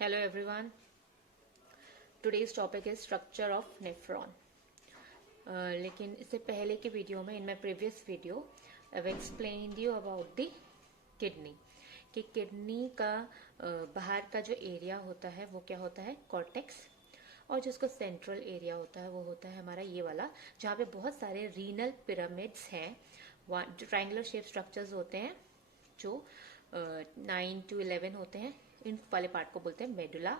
Hello everyone. Today's topic is structure of nephron. लेकिन इससे पहले की वीडियो में, in my previous video, I have explained you about the kidney कि kidney का बाहर का जो एरिया होता है वो क्या होता है, कॉर्टेक्स, और जो उसका सेंट्रल एरिया होता है वो होता है हमारा ये वाला, जहाँ पे बहुत सारे रीनल पिरामिड्स हैं, जो ट्राइंगुलर शेप स्ट्रक्चर्स होते हैं जो 9 to 11 होते हैं। इन वाले पार्ट को बोलते हैं मेडुला।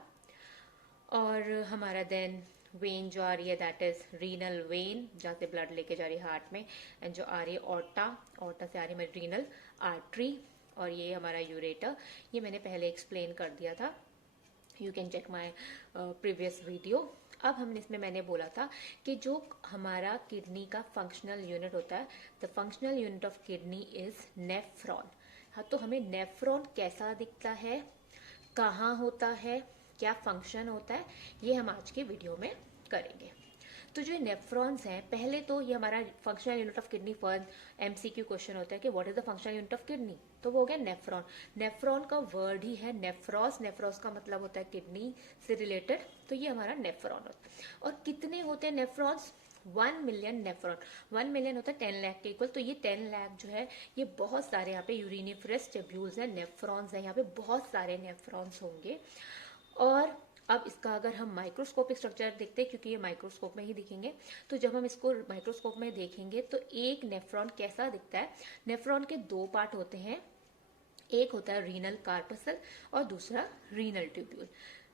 और हमारा देन वेन जो आ रही है दैट इज रीनल वेन, जहाँ से ब्लड लेके जा रही है हार्ट में, एंड जो आ रही है ऑर्टा से आ रही है हमारी रीनल आर्टरी, और ये हमारा यूरेटर। ये मैंने पहले एक्सप्लेन कर दिया था, you can check my previous video. अब हमने इसमें मैंने बोला था कि जो हमारा किडनी का फंक्शनल यूनिट होता है, the functional unit of kidney is nephron. हाँ, तो हमें नेफ्रॉन कैसा दिखता है, कहाँ होता है, क्या फंक्शन होता है, ये हम आज के वीडियो में करेंगे। तो जो नेफ्रॉन्स हैं, पहले तो ये हमारा functional unit of kidney first MCQ question होता है कि what is the functional unit of kidney, तो वो हो गया नेफ्रॉन। नेफ्रॉन का वर्ड ही है नेफ्रोस, नेफ्रोस का मतलब होता है किडनी से रिलेटेड, तो ये हमारा नेफ्रॉन होता है। और कितने होते हैं नेफ्रॉन्स? 1 million nephron. 1 मिलियन होता है 10 लाख के इक्वल, तो ये 10 लाख जो है ये बहुत सारे यहाँ पे यूरिनिफरस ट्यूब्यूल्स हैं, नेफ्रॉन्स हैं, यहाँ पे बहुत सारे नेफ्रॉन्स होंगे। और अब इसका अगर हम माइक्रोस्कोपिक स्ट्रक्चर देखते हैं, क्योंकि ये माइक्रोस्कोप में ही दिखेंगे, तो जब हम इसको माइक्रोस्कोप में देखेंगे तो एक नेफ्रॉन कैसा दिखता है। नेफ्रॉन के दो पार्ट होते हैं, एक होता है रीनल कार्पसल और दूसरा रीनल ट्यूब्यूल।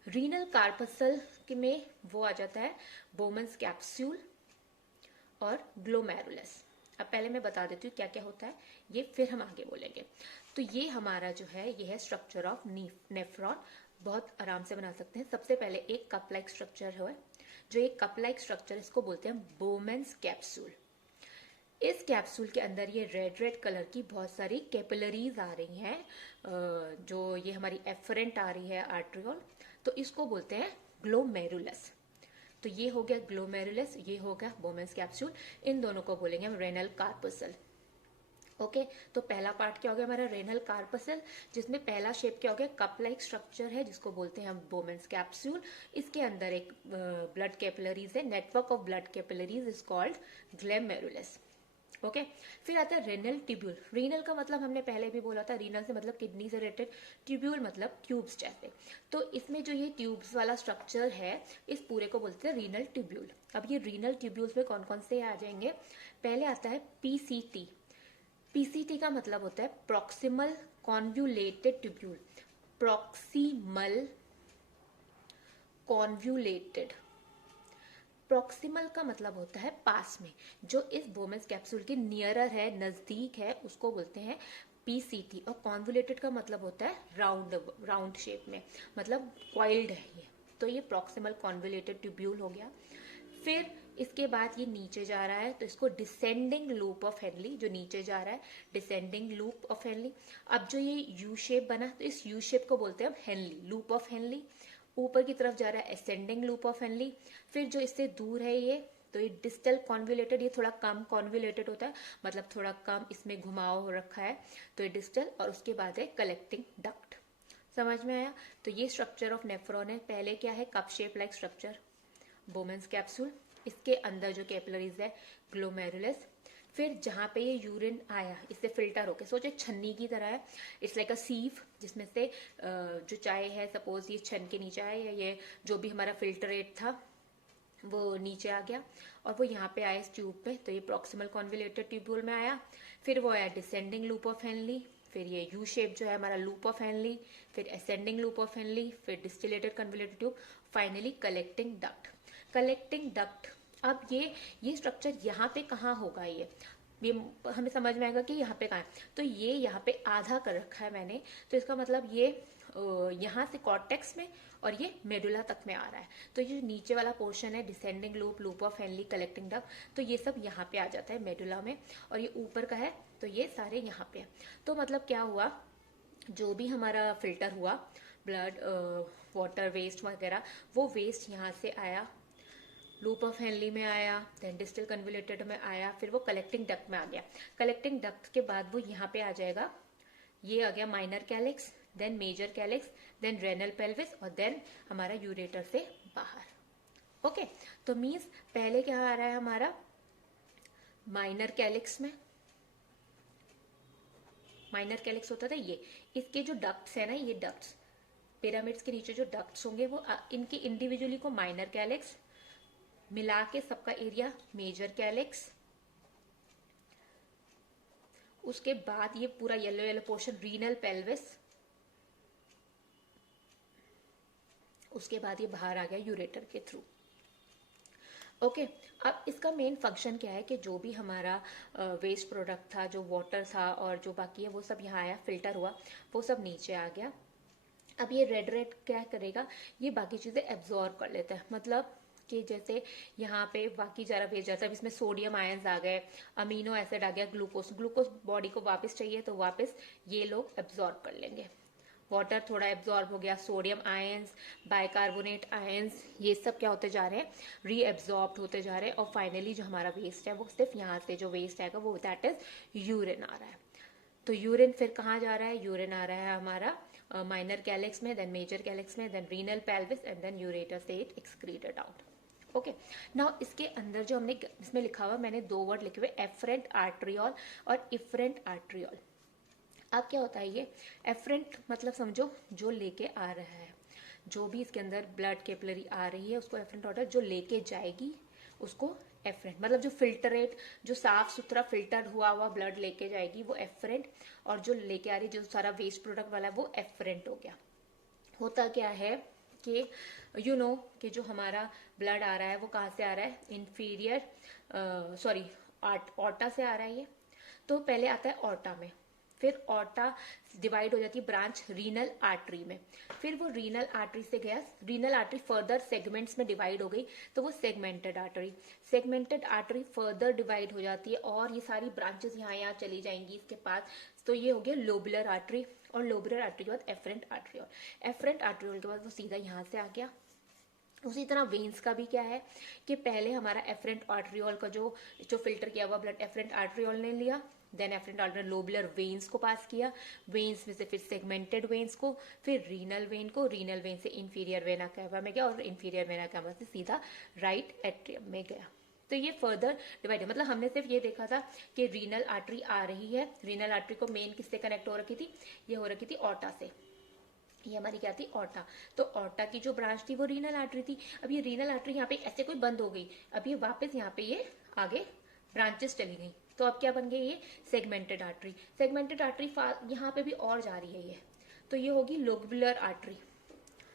रीनल कार्पसल में वो आ जाता है बोमन्स कैप्सूल और ग्लोमेरुलस। अब पहले मैं बता देती हूँ क्या क्या होता है, ये फिर हम आगे बोलेंगे। तो ये हमारा जो है ये है स्ट्रक्चर ऑफ नेफ्रॉन, बहुत आराम से बना सकते हैं। सबसे पहले एक कप लाइक स्ट्रक्चर है, जो एक कप लाइक स्ट्रक्चर, इसको बोलते हैं बोमेंस कैप्सूल। इस कैप्सूल के अंदर ये रेड रेड कलर की बहुत सारी कैपिलरीज आ रही हैं, जो ये हमारी एफरेंट आ रही है आर्ट्रियोल, तो इसको बोलते हैं ग्लोमेरुलस। तो ये हो गया ग्लोमेरुलस, ये हो गया बोमेंस कैप्सूल, इन दोनों को बोलेंगे हम रेनल कार्पसल। ओके, तो पहला पार्ट क्या हो गया हमारा रेनल कार्पसल, जिसमें पहला शेप क्या हो गया, कप लाइक स्ट्रक्चर है, जिसको बोलते हैं हम बोमेंस कैप्सूल। इसके अंदर एक ब्लड कैपिलरीज है, network of blood capillaries is called glomerulus. Okay, फिर आता है रेनल ट्यूब्यूल। रीनल का मतलब हमने पहले भी बोला था, रीनल से मतलब किडनी से रिलेटेड, ट्यूब्यूल मतलब ट्यूब्स जैसे। तो इसमें जो ये ट्यूब्स वाला स्ट्रक्चर है, इस पूरे को बोलते हैं रीनल ट्यूब्यूल। अब ये रीनल ट्यूब्यूल्स में कौन कौन से आ जाएंगे, पहले आता है पीसीटी। पीसीटी का मतलब होता है proximal convoluted tubule. Proximal convoluted, proximal का मतलब होता है पास में, जो इस बोमेंस कैप्सूल के नियरर है, नजदीक है, उसको बोलते हैं पीसीटी। और कॉन्वुलेटेड का मतलब होता है राउंड शेप में, मतलब कॉइल्ड है ये, तो ये प्रॉक्सिमल कॉन्वुलेटेड ट्यूब्यूल हो गया। फिर इसके बाद ये नीचे जा रहा है, तो इसको डिसेंडिंग लूप ऑफ हेनली, जो नीचे जा रहा है डिसेंडिंग लूप ऑफ हेनली। अब जो ये यू शेप बना, तो इस यू शेप को बोलते हैं हम हेनली, लूप ऑफ हेनली। ऊपर की तरफ जा रहा है असेंडिंग लूप ऑफ हेनली। फिर जो इससे दूर है ये, तो ये डिस्टल कॉन्वुलेटेड, ये थोड़ा कम कॉन्वुलेटेड होता है, मतलब थोड़ा कम इसमें घुमाव हो रखा है, तो ये डिस्टल। और उसके बाद है कलेक्टिंग डक्ट। समझ में आया? तो ये स्ट्रक्चर ऑफ नेफ्रॉन है। पहले क्या है, cup shape like structure, बोमेंस capsule, इसके अंदर जो कैपिलरीज है ग्लोमेरुलस। फिर जहां पे ये यूरिन आया, इससे फिल्टर होके, सोचे छन्नी की तरह है, इट्स लाइक अ सीव, जिसमें से जो चाय है, सपोज ये छन के नीचे आया, या ये जो भी हमारा फिल्टरेट था वो नीचे आ गया, और वो यहाँ पे आया इस ट्यूब पे, तो ये प्रॉक्सिमल कॉन्वुलेटेड ट्यूब्यूल में आया। फिर वो आया डिसेंडिंग लूप ऑफ हेनली, फिर ये यू शेप जो है हमारा लूप ऑफ हेनली, फिर असेंडिंग लूप ऑफ हेनली, फिर distal convoluted tube, finally collecting duct. Collecting duct, अब ये स्ट्रक्चर यहाँ पे कहाँ होगा, ये हमें समझ में आएगा कि यहाँ पे कहाँ है। तो ये यहाँ पे आधा कर रखा है मैंने, तो इसका मतलब ये यहाँ से कॉर्टेक्स में और ये मेडुला तक में आ रहा है। तो ये नीचे वाला पोर्शन है descending loop, loop of Henley, collecting duct, तो ये सब यहाँ पे आ जाता है मेडुला में। और ये ऊपर का है, तो ये सारे यहाँ पे है। तो मतलब क्या हुआ, जो भी हमारा फिल्टर हुआ, ब्लड, वाटर वेस्ट वगैरह, वो वेस्ट यहाँ से आया, लूप ऑफ हेनली में आया, देन डिस्टल कन्वुलेटेड में आया, फिर वो कलेक्टिंग डक्ट में आ गया। कलेक्टिंग डक्ट के बाद वो यहाँ पे आ जाएगा, ये आ गया minor calyx, then major calyx, then renal pelvis और देन हमारा यूरेटर से बाहर। ओके, तो मीन्स पहले क्या आ रहा है हमारा माइनर कैलिक्स में, माइनर कैलिक्स होता था ये, इसके जो डक्ट्स है ना, ये डक्ट्स पिरामिड्स के नीचे जो डक्ट्स होंगे वो इनके इंडिविजुअली को माइनर कैलिक्स, मिला के सबका एरिया मेजर कैलिक्स, उसके बाद ये पूरा yellow yellow portion renal pelvis, उसके बाद ये बाहर आ गया यूरेटर के थ्रू। ओके, अब इसका मेन फंक्शन क्या है कि जो भी हमारा वेस्ट प्रोडक्ट था, जो वाटर था और जो बाकी है वो सब यहाँ आया, फिल्टर हुआ, वो सब नीचे आ गया। अब ये रेड रेड क्या करेगा, ये बाकी चीजें एब्जॉर्ब कर लेता है, मतलब कि जैसे यहाँ पे बाकी जरा वेस्ट जाता है, इसमें सोडियम आयंस आ गए, अमीनो एसिड आ गया, ग्लूकोज, ग्लूकोज बॉडी को वापस चाहिए तो वापस ये लोग एब्जॉर्ब कर लेंगे। वाटर थोड़ा एब्जॉर्ब हो गया, सोडियम आयंस, बाइकार्बोनेट आयंस, ये सब क्या होते जा रहे हैं, रीएब्जॉर्ब होते जा रहे हैं। और फाइनली जो हमारा वेस्ट है वो सिर्फ यहाँ से जो वेस्ट आएगा वो दैट इज यूरिन आ रहा है। तो यूरिन फिर कहाँ जा रहा है, यूरिन आ रहा है हमारा माइनर कैलिक्स में, देन मेजर कैलिक्स में, then renal pelvis and then ureter से it excreted out. Okay, now इसके अंदर जो हमने इसमें लिखा हुआ, मैंने दो वर्ड लिखे हुए, एफरेंट आर्ट्रियोल और इफरेंट आर्ट्रियोल। अब क्या होता है ये एफरेंट, मतलब समझो जो लेके आ रहा है, जो भी इसके अंदर ब्लड कैपिलरी आ रही है उसको एफरेंट ऑर्डर, जो लेके जाएगी उसको एफरेंट, मतलब जो फिल्टरेट, जो साफ सुथरा फिल्टर हुआ ब्लड लेके जाएगी वो एफरेंट, और जो लेके आ रही जो सारा वेस्ट प्रोडक्ट वाला है वो एफरेंट हो गया। होता क्या है कि यू नो कि जो हमारा ब्लड आ रहा है वो कहाँ से आ रहा है, इंफीरियर सॉरी ऑर्टा से आ रहा है ये। तो पहले आता है ऑर्टा में, फिर ऑर्टा डिवाइड हो जाती है ब्रांच रीनल आर्टरी में, फिर वो रीनल आर्टरी से गया, रीनल आर्टरी फर्दर सेगमेंट्स में डिवाइड हो गई तो वो segmented artery, segmented artery further divide हो जाती है और ये सारी ब्रांचेस यहाँ चली जाएंगी इसके पास। तो ये हो गया लोबुलर आर्टरी, और लोबुलर आर्टरी के बाद एफरेंट आर्टरियोल, एफरेंट आर्टरियोल के बाद वो सीधा यहाँ से आ गया। उसी तरह वेन्स का भी क्या है कि पहले हमारा एफरेंट आर्टरियोल का जो फिल्टर किया हुआ ब्लड एफरेंट आर्टरियोल ने लिया, then efferent arteriole lobular veins को पास किया, वेन्स में से फिर सेगमेंटेड वेन्स को, फिर रीनल वेन को, रीनल वेन से इंफीरियर वेना कैवा में गया और इंफीरियर वेना कैवा से सीधा राइट एट्रियम में गया। तो ये फर्दर डिवाइड है, मतलब हमने सिर्फ ये देखा था कि रीनल आर्टरी आ रही है, रीनल आर्टरी को मेन किससे कनेक्ट हो रखी थी, ये हो रखी थी ऑर्टा से, ये हमारी क्या थी ऑर्टा। तो ऑर्टा की जो ब्रांच थी वो रीनल आर्टरी थी। अब ये रीनल आर्टरी यहाँ पे ऐसे कोई बंद हो गई, अब ये वापस यहाँ पे ये आगे ब्रांचेस चली गई, तो अब क्या बन गई ये सेगमेंटेड आर्टरी। सेगमेंटेड आर्टरी यहाँ पे भी और जा रही है ये, तो ये होगी लोबुलर आर्टरी,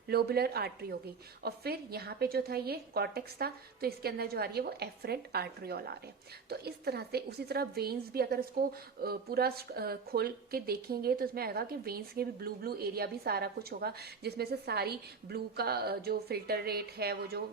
लोबुलर आर्टरी होगी। और फिर यहाँ पे जो था ये कॉर्टेक्स था, तो इसके अंदर जो आ रही है वो एफरेंट आर्टरियोल आ रहे हैं। तो इस तरह से उसी तरह वेन्स भी अगर इसको पूरा खोल के देखेंगे तो इसमें आएगा कि वेन्स के भी ब्लू ब्लू एरिया भी सारा कुछ होगा, जिसमें से सारी ब्लू का जो फिल्टर रेट है, वो जो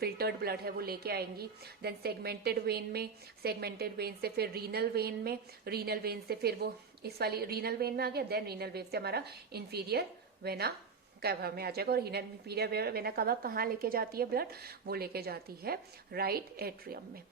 फिल्टर्ड ब्लड है वो लेके आएंगी। देन सेगमेंटेड वेन में, सेगमेंटेड वेन से फिर रीनल वेन में, रीनल वेन से फिर वो इस वाली रीनल वेन में आ गया, देन रीनल वेन से हमारा इंफीरियर वेना कैवा में आ जाएगा। और इंफीरियर वेना कैवा कहाँ लेके जाती है ब्लड, वो लेके जाती है राइट एट्रियम में।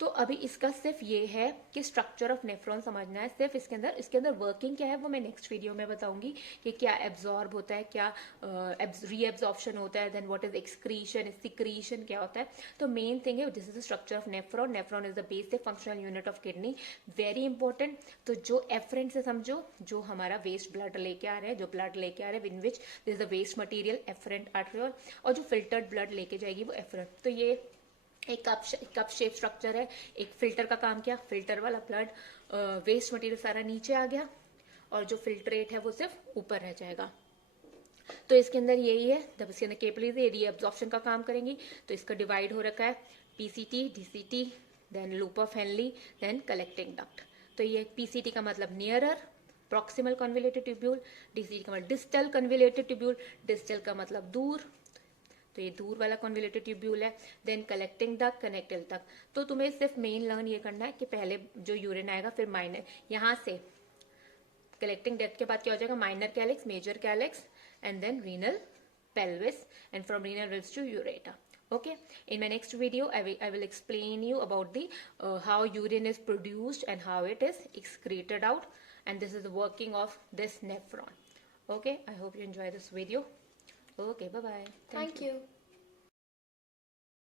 तो अभी इसका सिर्फ ये है कि स्ट्रक्चर ऑफ नेफ्रॉन समझना है, सिर्फ इसके अंदर वर्किंग क्या है वो मैं नेक्स्ट वीडियो में बताऊंगी कि क्या एब्जॉर्ब होता है, क्या रीएब्जॉर्प्शन होता है, then what is excretion, secretion क्या होता है। तो मेन थिंग है this is the structure of nephron, nephron is the basic functional unit of kidney, very important. तो जो एफरेंट से समझो, जो हमारा वेस्ट ब्लड लेके आ रहे हैं, जो ब्लड लेके आ रहे हैं in which this is the waste material afferent arteriole, और जो फिल्टर्ड ब्लड लेके जाएगी वो एफरेंट। तो ये एक कप शेप स्ट्रक्चर है। एक फिल्टर का काम किया, फिल्टर वाला ब्लड वेस्ट मटेरियल सारा नीचे आ गया और जो फिल्ट्रेट है वो सिर्फ ऊपर रह जाएगा। तो इसके अंदर यही है, जब इसके अंदर कैपिलरीज रीअब्जॉर्प्शन का काम करेंगी तो इसका डिवाइड हो रखा है PCT, DCT, then loop of Henle, then collecting duct. तो ये पीसीटी का मतलब nearer proximal convoluted tubule, DCT का मतलब डिस्टल कन्वोल्यूटेड ट्यूब्यूल, डिस्टल का मतलब दूर, तो ये दूर वाला कन्वोल्यूटेड ट्यूब्यूल है। Then collecting duct, connective duct. तो तुम्हें सिर्फ मेन लर्न ये करना है कि पहले जो यूरिन आएगा, फिर माइनर, यहाँ से कलेक्टिंग डक्ट के बाद क्या हो जाएगा, minor calyx, major calyx, and then renal pelvis, and from renal pelvis to ureter. Okay, in my next video I will explain you about the how urine is produced and how it is excreted out, and this is the working of this nephron. Okay, I hope you enjoy this video. Okay, bye bye. Thank you.